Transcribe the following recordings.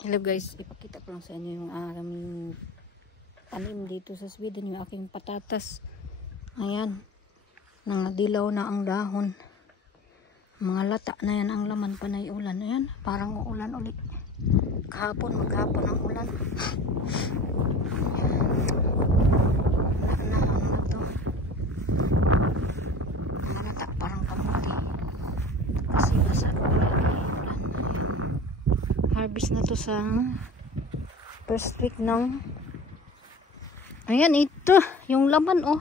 Hello guys, ipakita ko lang sa inyo yung aming tanim dito sa Sweden, yung aking patatas. Ayan, nangadilaw na ang dahon. Mga lata na yan ang laman, panay ulan. Ayan, parang uulan ulit. Kahapon, maghapon ang ulan. Ano na to? Mga lata, parang kamuti. Kasi basa ulan. Harvest na to sa first week ng ayan, ito yung laman, oh,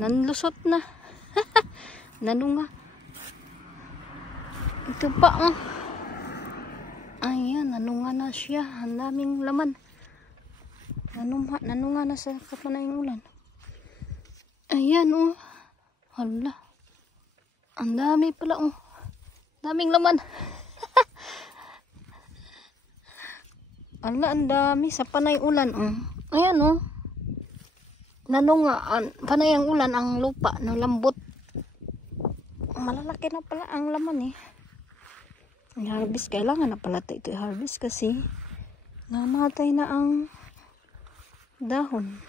nanlusot na. Nanunga ito pa, oh, ayan, nanunga na siya. Ang daming laman, nanunga na sa kapanayang ulan. Ayan, oh, hala, ang dami pala, oh, daming laman. Ala, ang dami sa panay ulan, oh. Ayan, oh. Nanungaan, panay ang ulan, ang lupa, no, lambot. Malalaki na pala ang laman, eh. I-harvest, kailangan na pala ito i-harvest kasi namatay na ang dahon.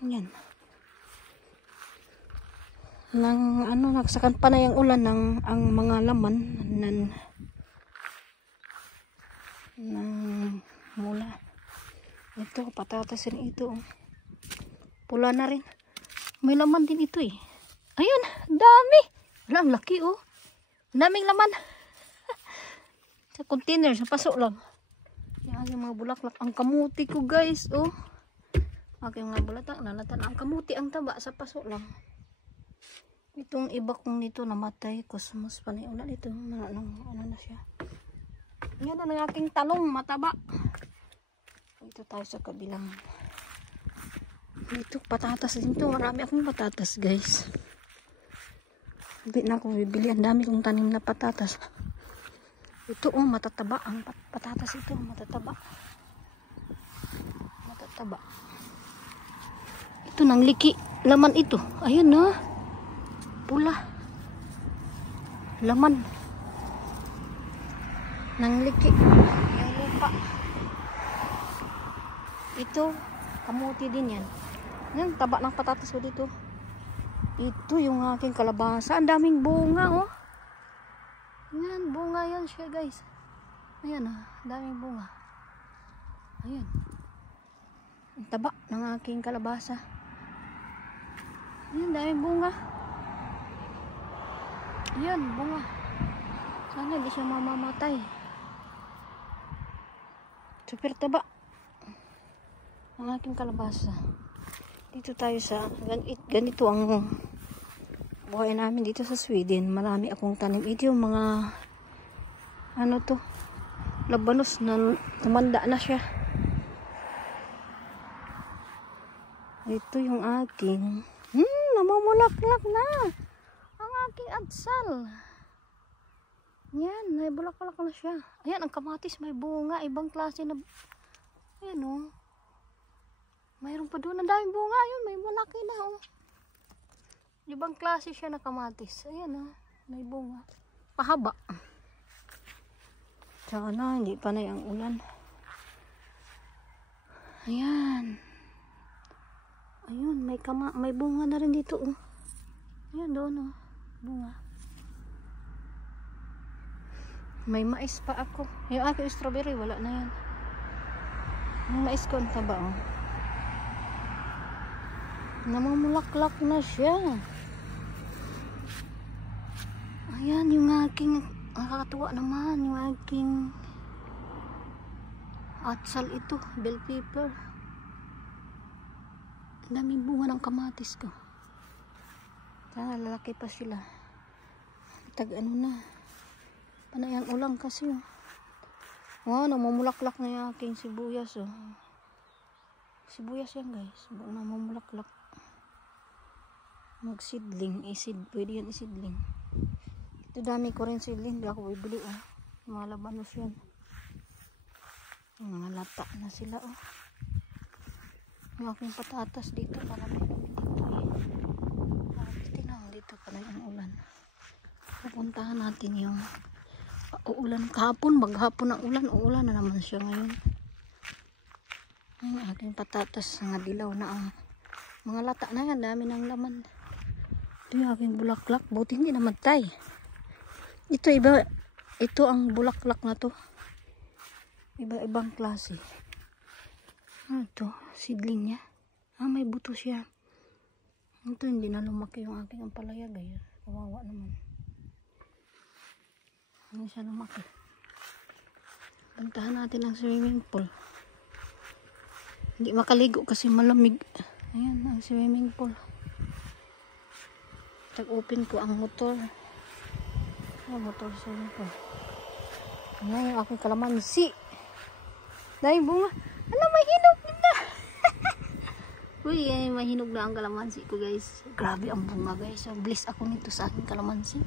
Ayan. Nang, ano, nagsakan panay ang ulan ng ang mga laman ng mula. Ito, patatas rin ito. Pula na rin. May laman din ito, eh. Ayan, dami. Wala, ang laki, oh. Daming laman. Sa container, sa paso lang. Yan, yung mga bulaklak. Ang kamuti ko, guys, oh. Aking mga bulaklak, lalatan. Ang kamuti, ang taba, sa paso lang. Itong iba kong nito namatay. Cosmos pa na ulan ito. Ano na siya. Yan ang aking talong, mataba. Dito tayo sa kabilang. Dito, patatas din to. Marami akong patatas, guys. Hindi na ako bibili. Ang dami kong tanim na patatas. Ito, oh, matataba. Ang patatas ito, matataba. Matataba. Ito, nang liki. Laman ito. Ayun, na. Pula. Laman. Nang liki. Yung lupa. Ito, kamuti din yan. Yan, taba ng patatas ko dito. Ito yung aking kalabasa. Ang daming bunga, oh. Yan, bunga yan siya, guys. Ayan, ah, daming bunga. Ayan. Ang taba ng aking kalabasa. Ayan, daming bunga. Ayan, bunga. Sana hindi siya mamamatay. Super taba ang aking kalabasa. Dito tayo sa ganito ang buhay namin dito sa Sweden. Marami akong tanim. Ito yung mga ano to, labanos na tumanda na siya. Ito yung aking namumulaklak na ang aking adsal. Yan, may bulaklak na siya. Ayan, ang kamatis may bunga, ibang klase na. Ayan, oh. Mayroon pa doon, ang daming bunga. Ayun, may malaki na, oh. Ibang klase siya na kamatis. Ayan, oh, may bunga. Pahaba. Sana, hindi pa na yung ulan. Ayan. Ayun, may bunga na rin dito, oh. Ayan, doon, oh. Bunga. May mais pa ako. Yung aking strawberry, wala na yan. Yung mais ko, ang taba, oh. Namumulaklak na siya. Ayan, yung aking, nakakatuwa naman, yung aking atsal ito, bell pepper. Ang daming bunga ng kamatis ko. Sana lalaki pa sila. Ano na. Panay ang ulang kasi, oh. Wow, namumulaklak na yung aking sibuyas, oh. Sibuyas yan, guys. Namumulaklak. Magsidling, pwede yan isidling. Ito dami ko rin sidling, hindi ako bibili, oh. Mga labanos yan. Mga lata na sila, oh. Yung aking patatas dito, marami kami dito, eh. Tingnan mo dito, panay ang ulan. Pupuntahan natin yung uulan. Kahapon, maghapon ang ulan. Uulan na naman siya ngayon. Ang aking patatas nga dilaw na ang mga lata na yan. Dami ng laman. Ito yung aking bulaklak. Buti hindi namatay. Ito iba. Ito ang bulaklak na to. Iba-ibang klase. Ano to? Seedling niya. May buto siya. Ito hindi na lumaki yung aking ampalaya. Gaya. Kawawa naman. Hindi siya lumaki. Puntahan natin ang swimming pool. Hindi makaligo kasi malamig. Ayan ang swimming pool. Tag-open ko ang motor. Motor swimming pool. Ayan yung aking kalamansi. Dahil bunga. Ano, may hinog na. Uy, may hinog na ang kalamansi ko, guys. Grabe ang bunga, guys. So, bless ako nito sa aking kalamansi.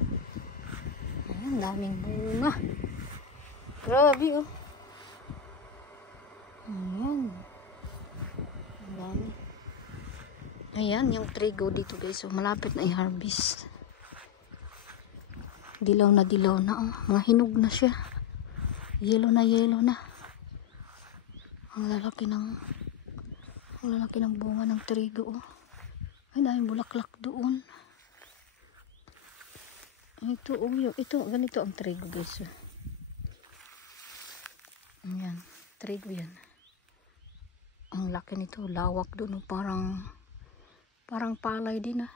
Ayan, daming bunga. Grabe, oh. Ayan. Ang dami. Ayan, yung trigo dito, guys. So, malapit na i-harvest. Dilaw na, oh. Mga hinog na siya. Yellow na. Ang lalaki ng bunga ng trigo, oh. Ay, dahil bulaklak doon. Ito, oh, ito, ganito ang trigo, guys. Ayan, trigo yan. Ang laki nito, lawak doon, oh. Parang palay din, ah.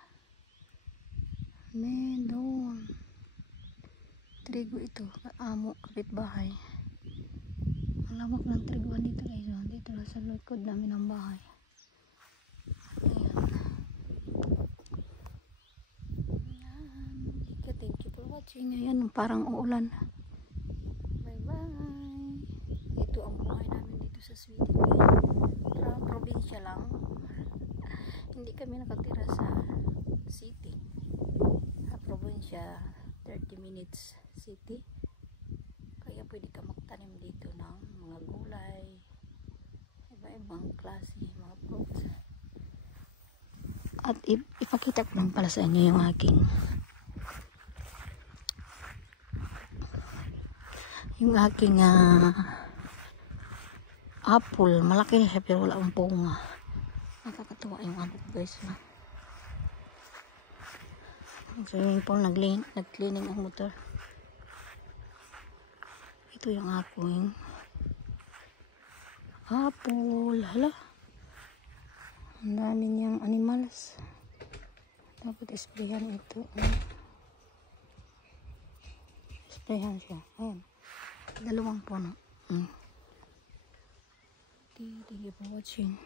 Doon. Trigo ito, amo, kapitbahay. Ang lamok ng triguan dito, guys. Dito na sa likod namin ang bahay. Ayan. Thank you for watching. Ayan, parang uulan. Bye bye. Ito ang bahay namin dito sa Sweden. Probinsya lang. Hindi kami nakatira sa city. Sa probinsya, 30 minutes city. Kaya pwede ka magtanim dito ng mga gulay, iba-ibang klase, mga fruits. At ipakita ko lang pala sa inyo yung aking apple. Malaki na siya pero wala akong bunga. Nakakatuwa yung ano, guys. Ang swimming pool, nag-cleaning ang motor. Ito yung aking apple. Hala. Ang dami niyang animals. Dapat isprayan ito. Isprayan siya. Ayan. 2 puno. Thank you for watching.